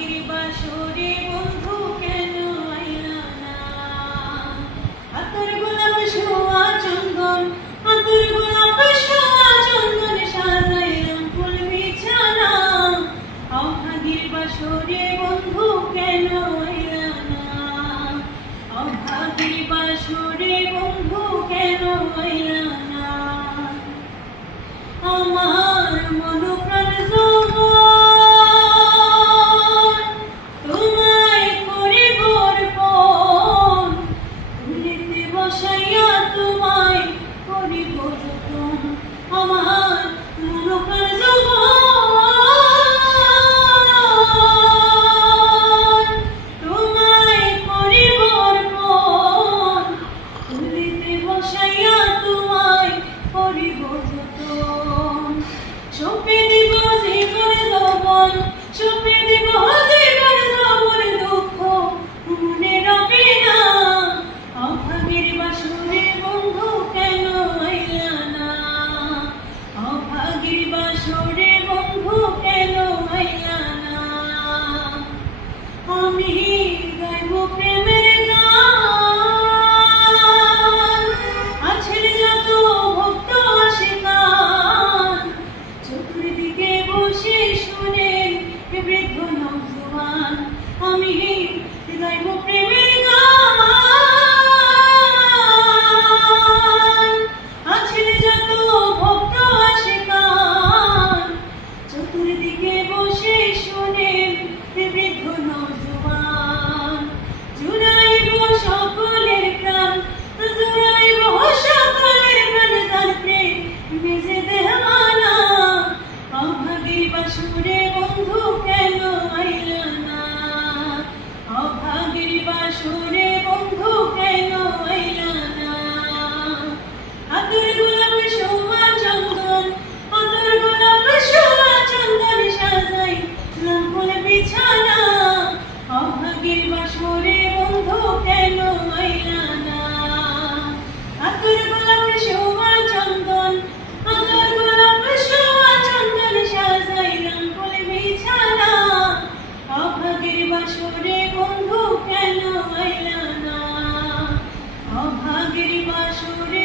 অভাগীর বাসরে বন্ধু কেন আইলা না? আতর গোলাপ ছোঁয়া চন্দন, আতর গোলাপ ছোঁয়া চন্দন সাজাইলাম ফুল বিছানা। অভাগীর বাসরে বন্ধু কেন আইলা না? অভাগীর বাসরে বন্ধু কেন আইলা না? আমার মন প্রাণ যৌবন তোমায় করিব অর্পণ, তুলিতে বসাইয়া তোমায় করিব যতন। আমার মন প্রাণ যৌবন তোমায় করিব অর্পণ, তুলিতে বসাইয়া তোমায় করিব যতন। চোপে দিব জীবন যৌবন, চোপে দিব জীবন যৌবন, দুঃখ মনে রবে না। অভাগীর বাসরে বন্ধু কেন আইলা না? অভাগীর বাসরে বন্ধু কেন আইলা না? আমি গাইব প্রেমের গান, আছেন যত ভক্ত আশিকান, চতুর্দিকে বসে শুনেন বৃদ্ধ নওজোয়ান। আমি গাইব প্রেমের গান, আছেন যত ভক্ত আশিকান, চতুর্দিকে বসে শুনেন বৃদ্ধ নওজোয়ান। জুড়াইব সকলের প্রাণ, জুড়াইব সকলের প্রাণ, যার প্রেম বেজে দেওয়ানা। অভাগীর বাসরে বন্ধু কেন আইলা না? অভাগীর বাসরে বন্ধু কেন আইলা না? আতর গোলাপ ছোঁয়া চন্দন, আতর গোলাপ ছোঁয়া চন্দন সাজাইলাম ফুল বিছানা। অভাগীর বাসরে বন্ধু কেন আইলা না? আতর গোলাপ ছোঁয়া চন্দন, আতর গোলাপ ছোঁয়া চন্দন সাজাইলাম ফুল বিছানা। অভাগীর বাসরে বন্ধু কেন আইলা না? অভাগীর বাসরে